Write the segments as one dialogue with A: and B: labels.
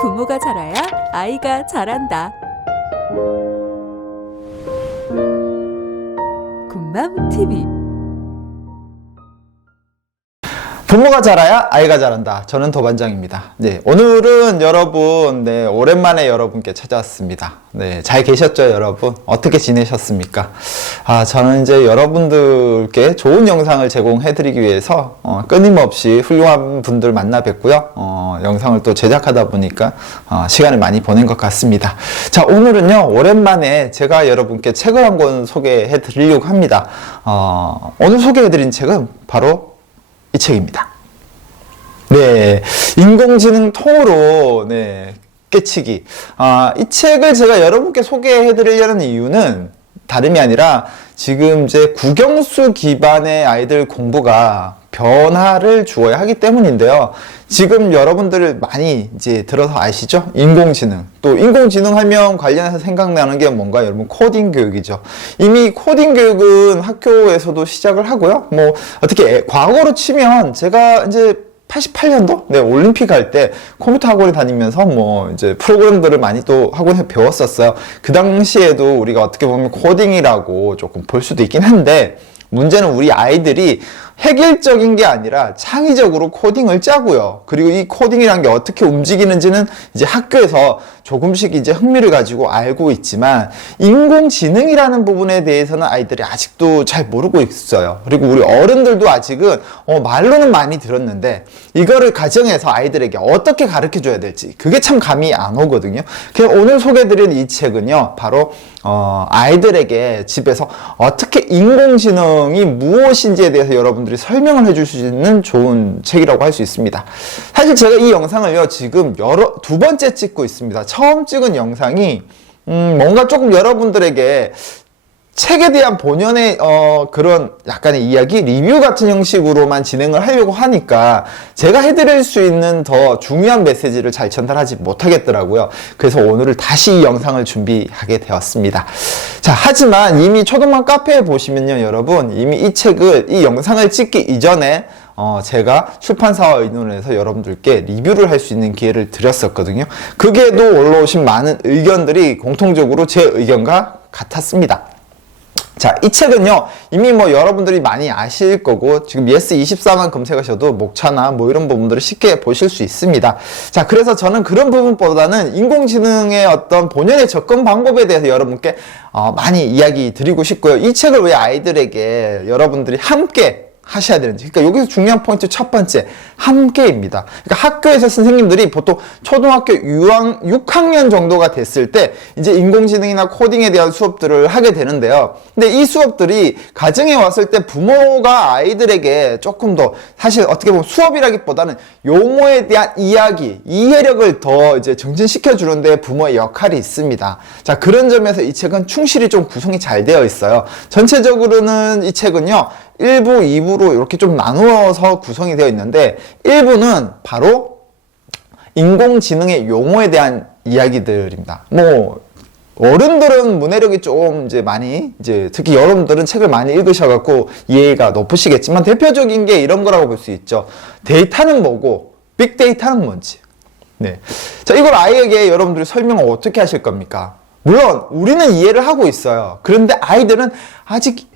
A: 부모가 잘해야 아이가 잘한다. 군맘 TV
B: 부모가 잘해야 아이가 잘한다. 저는 도반장입니다. 네, 오늘은 여러분, 네, 오랜만에 여러분께 찾아왔습니다. 네, 잘 계셨죠, 여러분? 어떻게 지내셨습니까? 아, 저는 이제 여러분들께 좋은 영상을 제공해드리기 위해서, 어, 끊임없이 훌륭한 분들 만나 뵙고요. 어, 영상을 또 제작하다 보니까, 어, 시간을 많이 보낸 것 같습니다. 자, 오늘은요, 오랜만에 제가 여러분께 책을 한 권 소개해 드리려고 합니다. 어, 오늘 소개해 드린 책은 바로 이 책입니다. 네, 인공지능 통으로 네 깨치기. 아, 이 책을 제가 여러분께 소개해드리려는 이유는 다름이 아니라 지금 이제 국영수 기반의 아이들 공부가 변화를 주어야 하기 때문인데요. 지금 여러분들 많이 이제 들어서 아시죠? 인공지능. 또 인공지능 하면 관련해서 생각나는 게 뭔가 여러분 코딩 교육이죠. 이미 코딩 교육은 학교에서도 시작을 하고요. 뭐 어떻게 애- 과거로 치면 제가 이제 88년도? 네, 올림픽 할 때 컴퓨터 학원에 다니면서 뭐 이제 프로그램들을 많이 또 학원에 배웠었어요. 그 당시에도 우리가 어떻게 보면 코딩이라고 조금 볼 수도 있긴 한데 문제는 우리 아이들이 획일적인 게 아니라 창의적으로 코딩을 짜고요. 그리고 이 코딩이란 게 어떻게 움직이는지는 이제 학교에서 조금씩 이제 흥미를 가지고 알고 있지만 인공지능이라는 부분에 대해서는 아이들이 아직도 잘 모르고 있어요. 그리고 우리 어른들도 아직은 어, 말로는 많이 들었는데 이거를 가정에서 아이들에게 어떻게 가르쳐 줘야 될지 그게 참 감이 안 오거든요. 그래서 오늘 소개드린 이 책은요. 바로 어, 아이들에게 집에서 어떻게 인공지능이 무엇인지에 대해서 여러분들 이 설명을 해줄 수 있는 좋은 책이라고 할 수 있습니다. 사실 제가 이 영상을요, 지금 여러, 두 번째 찍고 있습니다. 처음 찍은 영상이, 음, 뭔가 조금 여러분들에게 책에 대한 본연의 어, 그런 약간의 이야기 리뷰 같은 형식으로만 진행을 하려고 하니까 제가 해드릴 수 있는 더 중요한 메시지를 잘 전달하지 못하겠더라고요. 그래서 오늘을 다시 이 영상을 준비하게 되었습니다. 자, 하지만 이미 초등반 카페에 보시면요, 여러분 이미 이 책을 이 영상을 찍기 이전에 어, 제가 출판사와 의논해서 여러분들께 리뷰를 할 수 있는 기회를 드렸었거든요. 그게도 올라오신 많은 의견들이 공통적으로 제 의견과 같았습니다. 자, 이 책은요, 이미 뭐 여러분들이 많이 아실 거고, 지금 예스24만 검색하셔도 목차나 뭐 이런 부분들을 쉽게 보실 수 있습니다. 자, 그래서 저는 그런 부분보다는 인공지능의 어떤 본연의 접근 방법에 대해서 여러분께 어, 많이 이야기 드리고 싶고요. 이 책을 왜 아이들에게 여러분들이 함께 하셔야 되는지. 그러니까 여기서 중요한 포인트 첫 번째, 함께입니다. 그러니까 학교에서 선생님들이 보통 초등학교 6학, 6학년 정도가 됐을 때 이제 인공지능이나 코딩에 대한 수업들을 하게 되는데요. 근데 이 수업들이 가정에 왔을 때 부모가 아이들에게 조금 더 사실 어떻게 보면 수업이라기보다는 용어에 대한 이야기, 이해력을 더 이제 정진시켜 주는데 부모의 역할이 있습니다. 자, 그런 점에서 이 책은 충실히 좀 구성이 잘 되어 있어요. 전체적으로는 이 책은요. 1부, 2부로 이렇게 좀 나누어서 구성이 되어 있는데 1부는 바로 인공지능의 용어에 대한 이야기들입니다. 뭐 어른들은 문해력이 좀 이제 많이 이제 특히 여러분들은 책을 많이 읽으셔갖고 이해가 높으시겠지만 대표적인 게 이런 거라고 볼 수 있죠. 데이터는 뭐고 빅데이터는 뭔지. 네. 자 이걸 아이에게 여러분들이 설명을 어떻게 하실 겁니까? 물론 우리는 이해를 하고 있어요. 그런데 아이들은 아직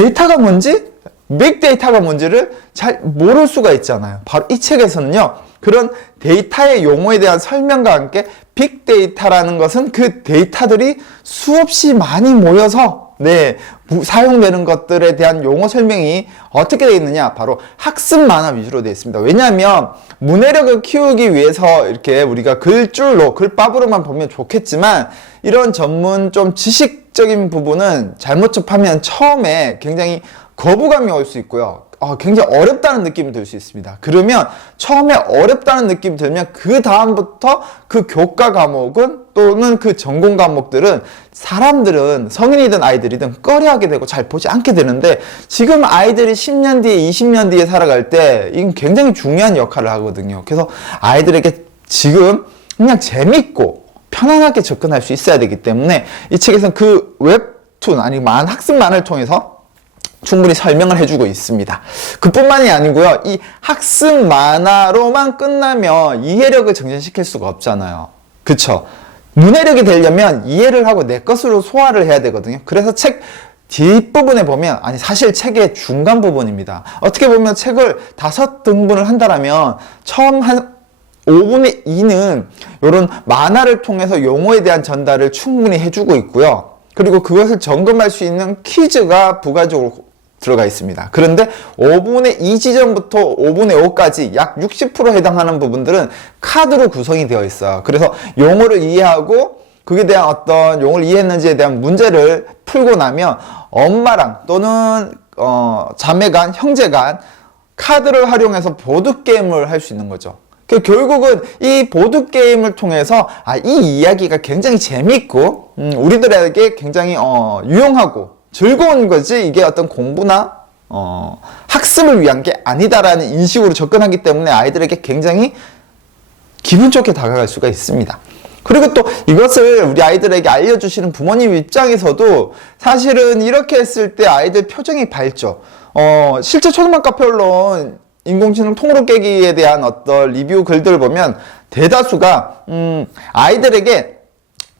B: 데이터가 뭔지, 빅데이터가 뭔지를 잘 모를 수가 있잖아요. 바로 이 책에서는요, 그런 데이터의 용어에 대한 설명과 함께 빅데이터라는 것은 그 데이터들이 수없이 많이 모여서 네, 무- 사용되는 것들에 대한 용어 설명이 어떻게 되어 있느냐? 바로 학습 만화 위주로 되어 있습니다. 왜냐하면 문해력을 키우기 위해서 이렇게 우리가 글줄로, 글밥으로만 보면 좋겠지만 이런 전문 좀 지식 적인 부분은 잘못 접하면 처음에 굉장히 거부감이 올 수 있고요. 어, 굉장히 어렵다는 느낌이 들 수 있습니다. 그러면 처음에 어렵다는 느낌이 들면 그 다음부터 그 교과 과목은 또는 그 전공 과목들은 사람들은 성인이든 아이들이든 꺼려하게 되고 잘 보지 않게 되는데 지금 아이들이 10년 뒤에 20년 뒤에 살아갈 때 이건 굉장히 중요한 역할을 하거든요. 그래서 아이들에게 지금 그냥 재밌고 편안하게 접근할 수 있어야 되기 때문에 이 책에서는 그 웹툰 아니면 학습만을 통해서 충분히 설명을 해주고 있습니다. 그뿐만이 아니고요. 이 학습 만화로만 끝나면 이해력을 증진시킬 수가 없잖아요. 그쵸? 문해력이 되려면 이해를 하고 내 것으로 소화를 해야 되거든요. 그래서 책 뒷부분에 보면, 아니, 사실 책의 중간 부분입니다. 어떻게 보면 책을 다섯 등분을 한다라면, 처음 한 5분의 2는 이런 만화를 통해서 용어에 대한 전달을 충분히 해주고 있고요. 그리고 그것을 점검할 수 있는 퀴즈가 부가적으로 들어가 있습니다. 그런데 5분의 2 지점부터 5분의 5까지 약 60% 해당하는 부분들은 카드로 구성이 되어 있어요. 그래서 용어를 이해하고 그에 대한 어떤 용어를 이해했는지에 대한 문제를 풀고 나면 엄마랑 또는 어, 자매간, 형제간 카드를 활용해서 보드게임을 할 수 있는 거죠. 그 결국은 이 보드 게임을 통해서 아, 이 이야기가 굉장히 재밌고, 음, 우리들에게 굉장히 어, 유용하고 즐거운 거지 이게 어떤 공부나 어, 학습을 위한 게 아니다라는 인식으로 접근하기 때문에 아이들에게 굉장히 기분 좋게 다가갈 수가 있습니다. 그리고 또 이것을 우리 아이들에게 알려주시는 부모님 입장에서도 사실은 이렇게 했을 때 아이들 표정이 밝죠. 어, 실제 초등학교 평론 인공지능 통으로 깨기에 대한 어떤 리뷰 글들을 보면 대다수가, 음, 아이들에게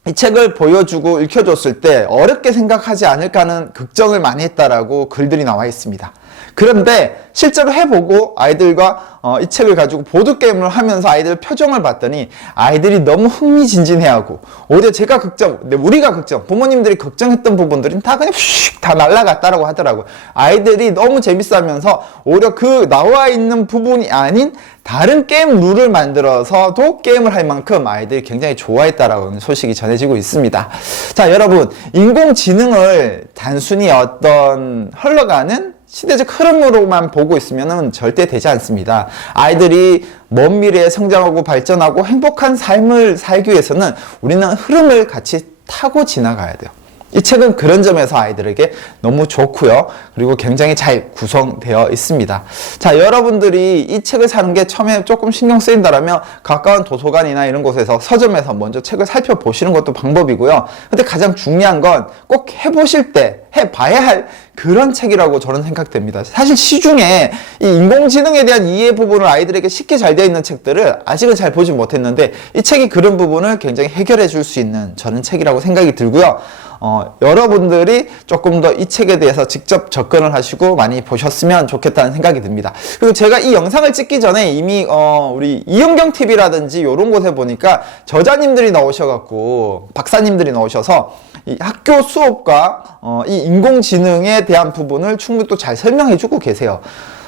B: 이 책을 보여주고 읽혀줬을 때 어렵게 생각하지 않을까 하는 걱정을 많이 했다라고 글들이 나와 있습니다. 그런데 실제로 해보고 아이들과 어, 이 책을 가지고 보드게임을 하면서 아이들 표정을 봤더니 아이들이 너무 흥미진진해하고 오히려 제가 걱정, 네, 우리가 걱정, 부모님들이 걱정했던 부분들은 다 그냥 휙 다 날라갔다라고 하더라고요. 아이들이 너무 재밌어하면서 오히려 그 나와 있는 부분이 아닌 다른 게임 룰을 만들어서도 게임을 할 만큼 아이들이 굉장히 좋아했다라는 소식이 전해지고 있습니다. 자, 여러분, 인공지능을 단순히 어떤 흘러가는 시대적 흐름으로만 보고 있으면 절대 되지 않습니다. 아이들이 먼 미래에 성장하고 발전하고 행복한 삶을 살기 위해서는 우리는 흐름을 같이 타고 지나가야 돼요. 이 책은 그런 점에서 아이들에게 너무 좋고요. 그리고 굉장히 잘 구성되어 있습니다. 자, 여러분들이 이 책을 사는 게 처음에 조금 신경 쓰인다라면 가까운 도서관이나 이런 곳에서 서점에서 먼저 책을 살펴보시는 것도 방법이고요. 근데 가장 중요한 건 꼭 해보실 때 해봐야 할 그런 책이라고 저는 생각됩니다. 사실 시중에 이 인공지능에 대한 이해 부분을 아이들에게 쉽게 잘 되어 있는 책들을 아직은 잘 보지 못했는데 이 책이 그런 부분을 굉장히 해결해 줄 수 있는 저는 책이라고 생각이 들고요. 어, 여러분들이 조금 더 이 책에 대해서 직접 접근을 하시고 많이 보셨으면 좋겠다는 생각이 듭니다. 그리고 제가 이 영상을 찍기 전에 이미 어, 우리 이영경 TV라든지 이런 곳에 보니까 저자님들이 나오셔갖고 박사님들이 나오셔서 이 학교 수업과 어, 이 인공지능에 대한 부분을 충분히 또 잘 설명해주고 계세요.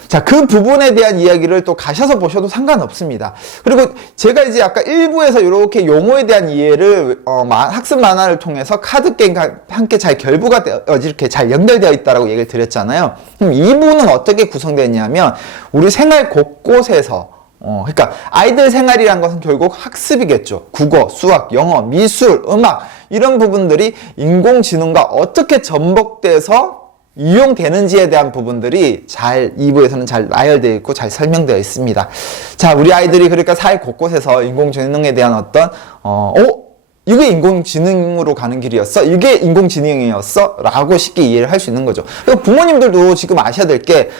B: 자, 그 부분에 대한 이야기를 또 가셔서 보셔도 상관없습니다. 그리고 제가 이제 아까 일부에서 이렇게 용어에 대한 이해를 어, 마- 학습 만화를 통해서 카드 게임과 함께 잘 결부가 되어 이렇게 잘 연결되어 있다라고 얘기를 드렸잖아요. 그럼 이 부분은 어떻게 구성되냐면 우리 생활 곳곳에서 어, 그러니까 아이들 생활이란 것은 결국 학습이겠죠. 국어, 수학, 영어, 미술, 음악 이런 부분들이 인공지능과 어떻게 접목돼서 이용되는지에 대한 부분들이 잘 2부에서는 잘 나열되어 있고 잘 설명되어 있습니다. 자, 우리 아이들이 그러니까 사회 곳곳에서 인공지능에 대한 어떤 어, 어? 이게 인공지능으로 가는 길이었어? 이게 인공지능이었어? 라고 쉽게 이해를 할 수 있는 거죠. 부모님들도 지금 아셔야 될 게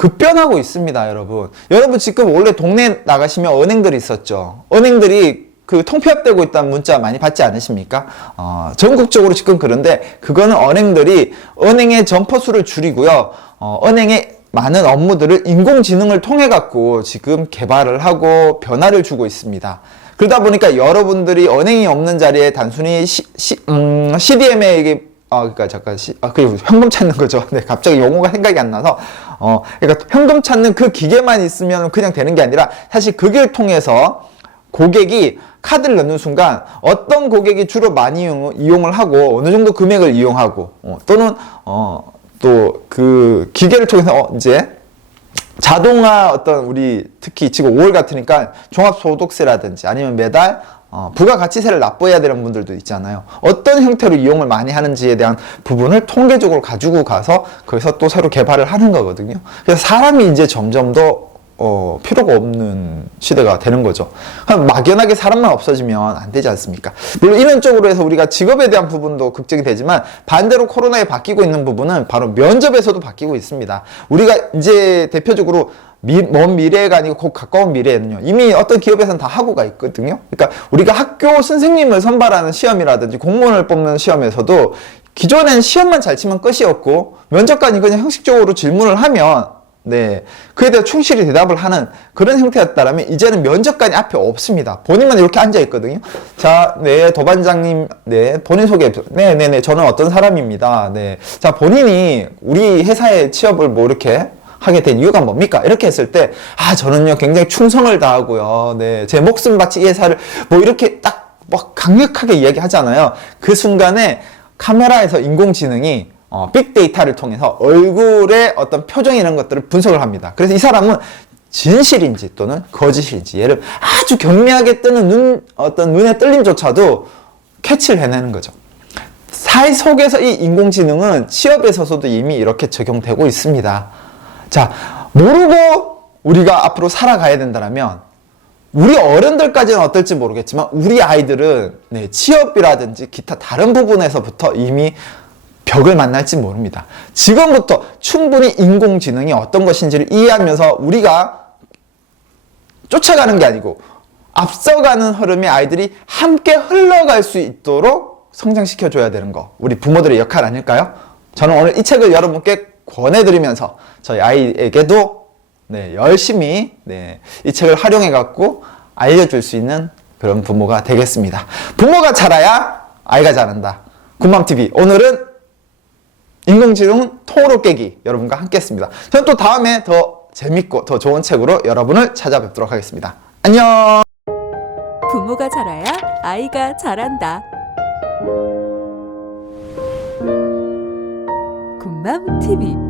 B: 급변하고 있습니다, 여러분. 여러분 지금 원래 동네 나가시면 은행들이 있었죠. 은행들이 그 통폐합되고 있다는 문자 많이 받지 않으십니까? 어, 전국적으로 지금 그런데 그거는 은행들이 은행의 점퍼수를 줄이고요. 어, 은행의 많은 업무들을 인공지능을 통해 갖고 지금 개발을 하고 변화를 주고 있습니다. 그러다 보니까 여러분들이 은행이 없는 자리에 단순히 시, 시, 음, CDM에 아, 그러니까 잠깐 시, 아, 그 현금 찾는 거죠. 네, 갑자기 용어가 생각이 안 나서 어, 그러니까 현금 찾는 그 기계만 있으면 그냥 되는 게 아니라 사실 그걸 통해서 고객이 카드를 넣는 순간 어떤 고객이 주로 많이 이용- 이용을 하고 어느 정도 금액을 이용하고 어, 또는 어, 또 그 기계를 통해서 어, 이제 자동화 어떤 우리 특히 지금 5월 같으니까 종합소득세라든지 아니면 매달 어, 부가가치세를 납부해야 되는 분들도 있잖아요. 어떤 형태로 이용을 많이 하는지에 대한 부분을 통계적으로 가지고 가서 거기서 또 새로 개발을 하는 거거든요. 그래서 사람이 이제 점점 더 어, 필요가 없는 시대가 되는 거죠. 막연하게 사람만 없어지면 안 되지 않습니까? 물론 이런 쪽으로 해서 우리가 직업에 대한 부분도 걱정이 되지만 반대로 코로나에 바뀌고 있는 부분은 바로 면접에서도 바뀌고 있습니다. 우리가 이제 대표적으로 미- 먼 미래가 아니고 곧 가까운 미래에는요 이미 어떤 기업에서는 다 하고가 있거든요. 그러니까 우리가 학교 선생님을 선발하는 시험이라든지 공무원을 뽑는 시험에서도 기존엔 시험만 잘 치면 끝이었고 면접관이 그냥 형식적으로 질문을 하면 네 그에 대해 충실히 대답을 하는 그런 형태였다라면 이제는 면접관이 앞에 없습니다. 본인만 이렇게 앉아 있거든요. 자, 네 도반장님, 네 본인 소개, 네, 네, 네 저는 어떤 사람입니다. 네, 자 본인이 우리 회사에 취업을 뭐 이렇게 하게 된 이유가 뭡니까? 이렇게 했을 때, 아, 저는요, 굉장히 충성을 다하고요. 네, 제 목숨 바치 이 회사를 뭐 이렇게 딱, 막 강력하게 이야기하잖아요. 그 순간에 카메라에서 인공지능이 어, 빅데이터를 통해서 얼굴의 어떤 표정 이런 것들을 분석을 합니다. 그래서 이 사람은 진실인지 또는 거짓인지 얘를 아주 경미하게 뜨는 눈, 어떤 눈의 떨림조차도 캐치를 해내는 거죠. 사회 속에서 이 인공지능은 취업에 있어서도 이미 이렇게 적용되고 있습니다. 자, 모르고 우리가 앞으로 살아가야 된다면 우리 어른들까지는 어떨지 모르겠지만 우리 아이들은 네, 취업이라든지 기타 다른 부분에서부터 이미 벽을 만날지 모릅니다. 지금부터 충분히 인공지능이 어떤 것인지를 이해하면서 우리가 쫓아가는 게 아니고 앞서가는 흐름에 아이들이 함께 흘러갈 수 있도록 성장시켜 줘야 되는 거. 우리 부모들의 역할 아닐까요? 저는 오늘 이 책을 여러분께 권해드리면서 저희 아이에게도 네, 열심히 네, 이 책을 활용해 갖고 알려줄 수 있는 그런 부모가 되겠습니다. 부모가 잘해야 아이가 잘한다. 군맘TV 오늘은 인공지능 통으로 깨기 여러분과 함께 했습니다. 저는 또 다음에 더 재밌고 더 좋은 책으로 여러분을 찾아뵙도록 하겠습니다. 안녕!
A: 부모가 잘해야 아이가 잘한다. 군맘 TV